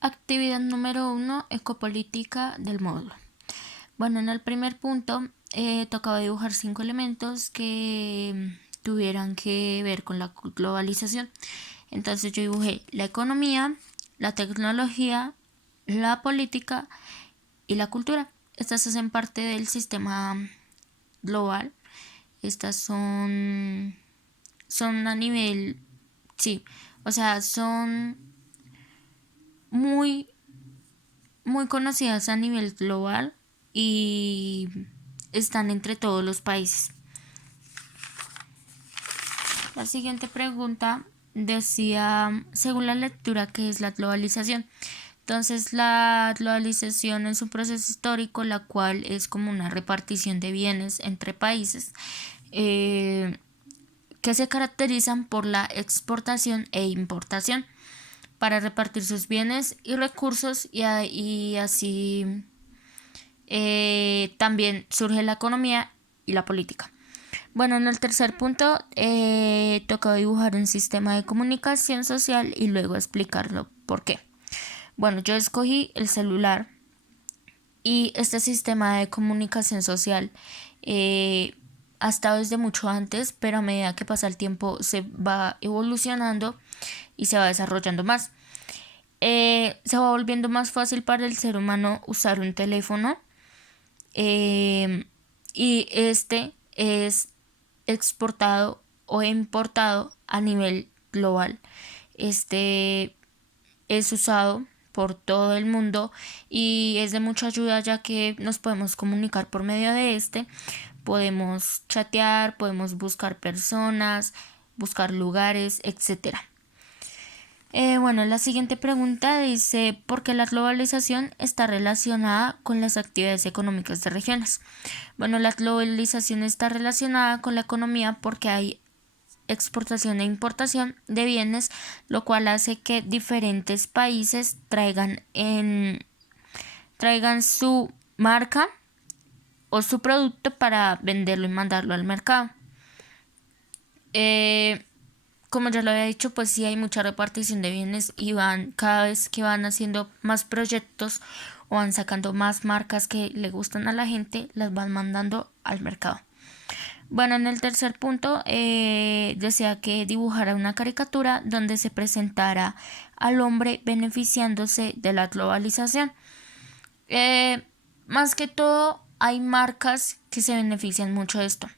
Actividad número 1, ecopolítica del módulo. Bueno, en el primer punto tocaba dibujar 5 elementos que tuvieran que ver con la globalización. Entonces yo dibujé la economía, la tecnología, la política y la cultura. Estas hacen parte del sistema global. Estas son a nivel, sí, o sea, son muy muy conocidas a nivel global y están entre todos los países. La siguiente pregunta decía, según la lectura, ¿qué es la globalización? Entonces, la globalización es un proceso histórico, la cual es como una repartición de bienes entre países que se caracterizan por la exportación e importación para repartir sus bienes y recursos y así también surge la economía y la política. Bueno, en el tercer punto toca dibujar un sistema de comunicación social y luego explicarlo por qué. Bueno, yo escogí el celular y este sistema de comunicación social ha estado desde mucho antes, pero a medida que pasa el tiempo se va evolucionando y se va desarrollando más. Se va volviendo más fácil para el ser humano usar un teléfono y este es exportado o importado a nivel global. Este es usado por todo el mundo y es de mucha ayuda ya que nos podemos comunicar por medio de este. Podemos chatear, podemos buscar personas, buscar lugares, etcétera. Bueno, la siguiente pregunta dice, ¿por qué la globalización está relacionada con las actividades económicas de regiones? Bueno, la globalización está relacionada con la economía porque hay exportación e importación de bienes, lo cual hace que diferentes países traigan su marca o su producto para venderlo y mandarlo al mercado. Como ya lo había dicho, pues sí hay mucha repartición de bienes y cada vez que van haciendo más proyectos o van sacando más marcas que le gustan a la gente, las van mandando al mercado. Bueno, en el tercer punto decía que dibujara una caricatura donde se presentara al hombre beneficiándose de la globalización. Más que todo, hay marcas que se benefician mucho de esto.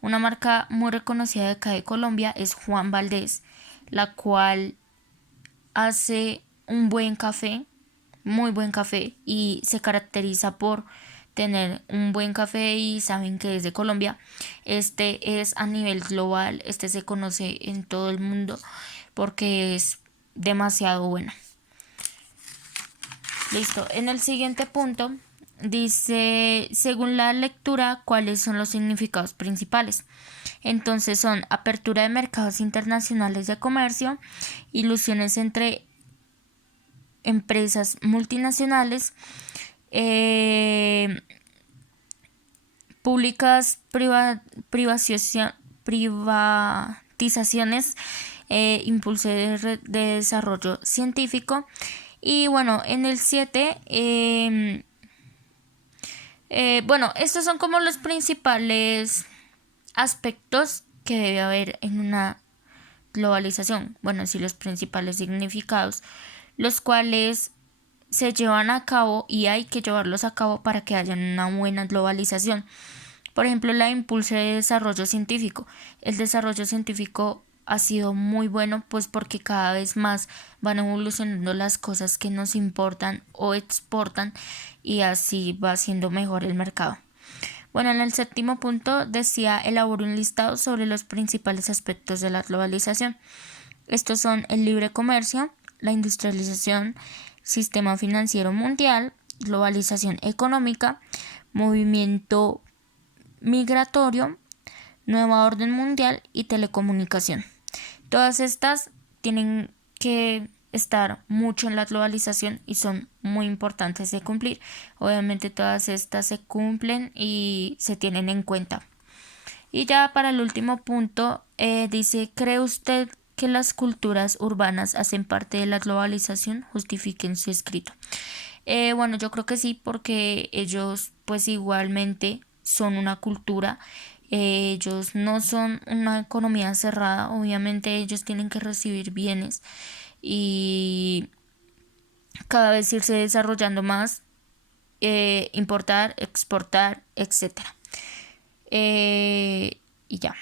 Una marca muy reconocida de acá de Colombia es Juan Valdez, la cual hace un buen café, muy buen café, y se caracteriza por tener un buen café y saben que es de Colombia. Este es a nivel global, este se conoce en todo el mundo porque es demasiado bueno. Listo, en el siguiente punto dice, según la lectura, ¿cuáles son los significados principales? Entonces son apertura de mercados internacionales de comercio, ilusiones entre empresas multinacionales, públicas privatizaciones, impulso de desarrollo científico. Y bueno, en el 7, bueno, estos son como los principales aspectos que debe haber en una globalización. Bueno, sí, los principales significados, los cuales se llevan a cabo y hay que llevarlos a cabo para que haya una buena globalización. Por ejemplo, la impulso de desarrollo científico. El desarrollo científico ha sido muy bueno pues porque cada vez más van evolucionando las cosas que nos importan o exportan y así va siendo mejor el mercado. Bueno, en el séptimo punto decía elabora un listado sobre los principales aspectos de la globalización. Estos son el libre comercio, la industrialización, sistema financiero mundial, globalización económica, movimiento migratorio, nueva orden mundial y telecomunicación. Todas estas tienen que estar mucho en la globalización y son muy importantes de cumplir. Obviamente todas estas se cumplen y se tienen en cuenta. Y ya para el último punto dice, ¿cree usted que las culturas urbanas hacen parte de la globalización? Justifiquen su escrito. Bueno, yo creo que sí, porque ellos pues igualmente son una cultura. Ellos no son una economía cerrada, obviamente ellos tienen que recibir bienes y cada vez irse desarrollando más, importar, exportar, etcétera. Y ya.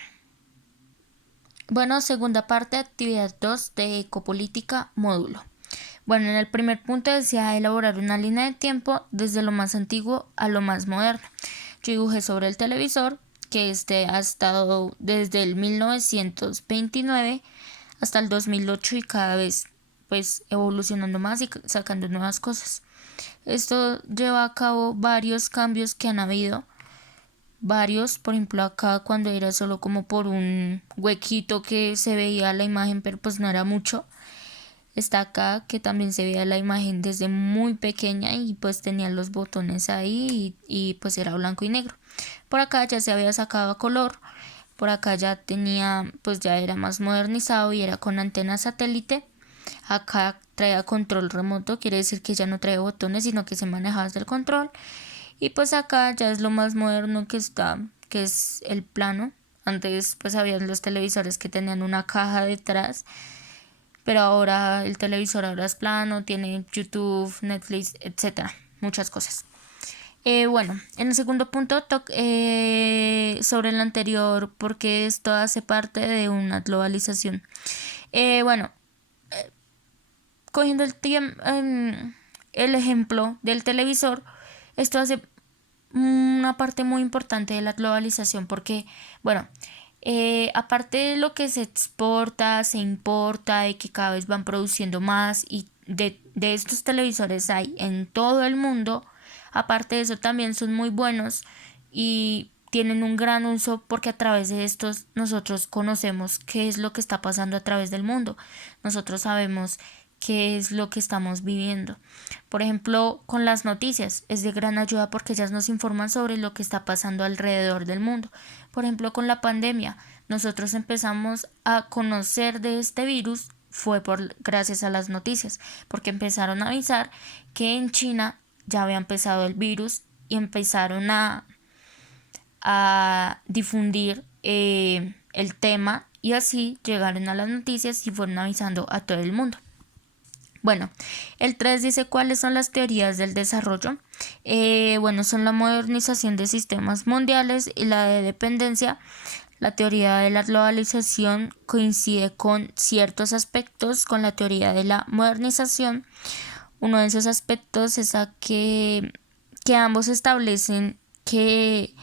Bueno, segunda parte, actividad 2 de ecopolítica, módulo. Bueno, en el primer punto decía elaborar una línea de tiempo desde lo más antiguo a lo más moderno. Yo dibujé sobre el televisor, que ha estado desde el 1929 hasta el 2008 y cada vez pues evolucionando más y sacando nuevas cosas. Esto lleva a cabo varios cambios que han habido. Varios, por ejemplo acá cuando era solo como por un huequito que se veía la imagen, pero pues no era mucho. Está acá que también se veía la imagen desde muy pequeña y pues tenía los botones ahí y pues era blanco y negro. Por acá ya se había sacado a color. Por acá ya tenía, pues ya era más modernizado y era con antena satélite. Acá traía control remoto, quiere decir que ya no trae botones, sino que se manejaba desde el control. Y pues acá ya es lo más moderno que está, que es el plano. Antes pues habían los televisores que tenían una caja detrás, pero ahora el televisor ahora es plano, tiene YouTube, Netflix, etcétera, muchas cosas. Bueno, en el segundo punto sobre el anterior, porque esto hace parte de una globalización. Bueno, cogiendo el ejemplo del televisor, esto hace una parte muy importante de la globalización porque, bueno, aparte de lo que se exporta, se importa y que cada vez van produciendo más y de estos televisores hay en todo el mundo, aparte de eso también son muy buenos y tienen un gran uso porque a través de estos nosotros conocemos qué es lo que está pasando a través del mundo. Nosotros sabemos qué es lo que estamos viviendo. Por ejemplo, con las noticias es de gran ayuda porque ellas nos informan sobre lo que está pasando alrededor del mundo. Por ejemplo, con la pandemia, nosotros empezamos a conocer de este virus fue gracias a las noticias, porque empezaron a avisar que en China ya había empezado el virus y empezaron a difundir el tema y así llegaron a las noticias y fueron avisando a todo el mundo. Bueno, el 3 dice cuáles son las teorías del desarrollo. Bueno, son la modernización de sistemas mundiales y la de dependencia. La teoría de la globalización coincide con ciertos aspectos con la teoría de la modernización. Uno de esos aspectos es que ambos establecen que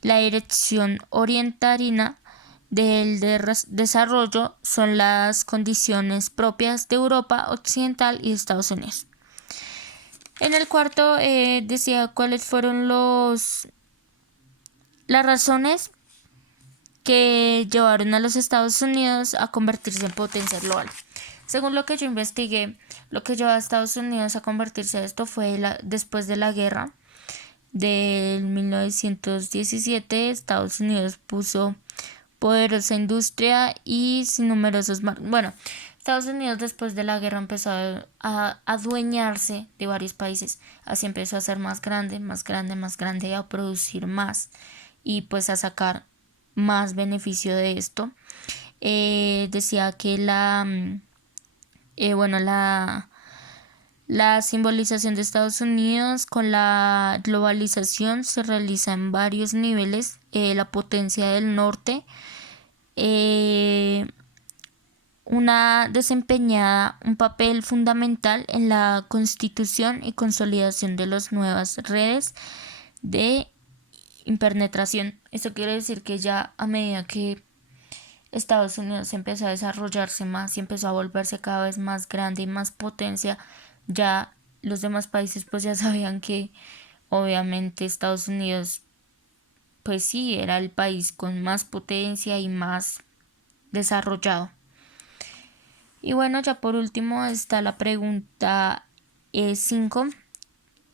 la dirección orientarina del desarrollo son las condiciones propias de Europa Occidental y de Estados Unidos. En el cuarto decía cuáles fueron las razones que llevaron a los Estados Unidos a convertirse en potencia global. Según lo que yo investigué, lo que llevó a Estados Unidos a convertirse en esto fue después de la guerra del 1917. Estados Unidos puso poderosa industria y sin numerosos Estados Unidos después de la guerra empezó a adueñarse de varios países, así empezó a ser más grande, más grande, más grande, a producir más y pues a sacar más beneficio de esto. Decía que la simbolización de Estados Unidos con la globalización se realiza en varios niveles. La potencia del norte, desempeñada un papel fundamental en la constitución y consolidación de las nuevas redes de impenetración. Esto quiere decir que ya a medida que Estados Unidos empezó a desarrollarse más y empezó a volverse cada vez más grande y más potencia, ya los demás países pues ya sabían que obviamente Estados Unidos pues sí era el país con más potencia y más desarrollado. Y bueno, ya por último está la pregunta 5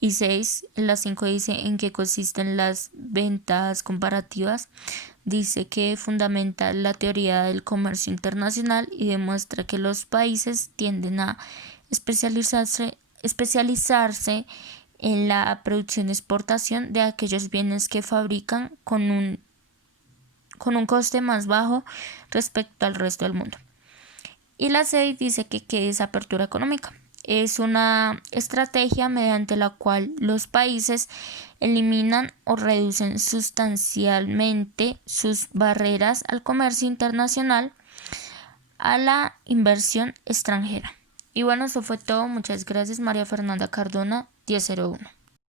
y 6. La 5 dice en qué consisten las ventas comparativas. dice que fundamenta la teoría del comercio internacional y demuestra que los países tienden a especializarse en la producción y exportación de aquellos bienes que fabrican con un coste más bajo respecto al resto del mundo. Y la 6 dice que ¿qué es apertura económica? Es una estrategia mediante la cual los países eliminan o reducen sustancialmente sus barreras al comercio internacional, a la inversión extranjera. Y bueno, eso fue todo. Muchas gracias, María Fernanda Cardona, 1001.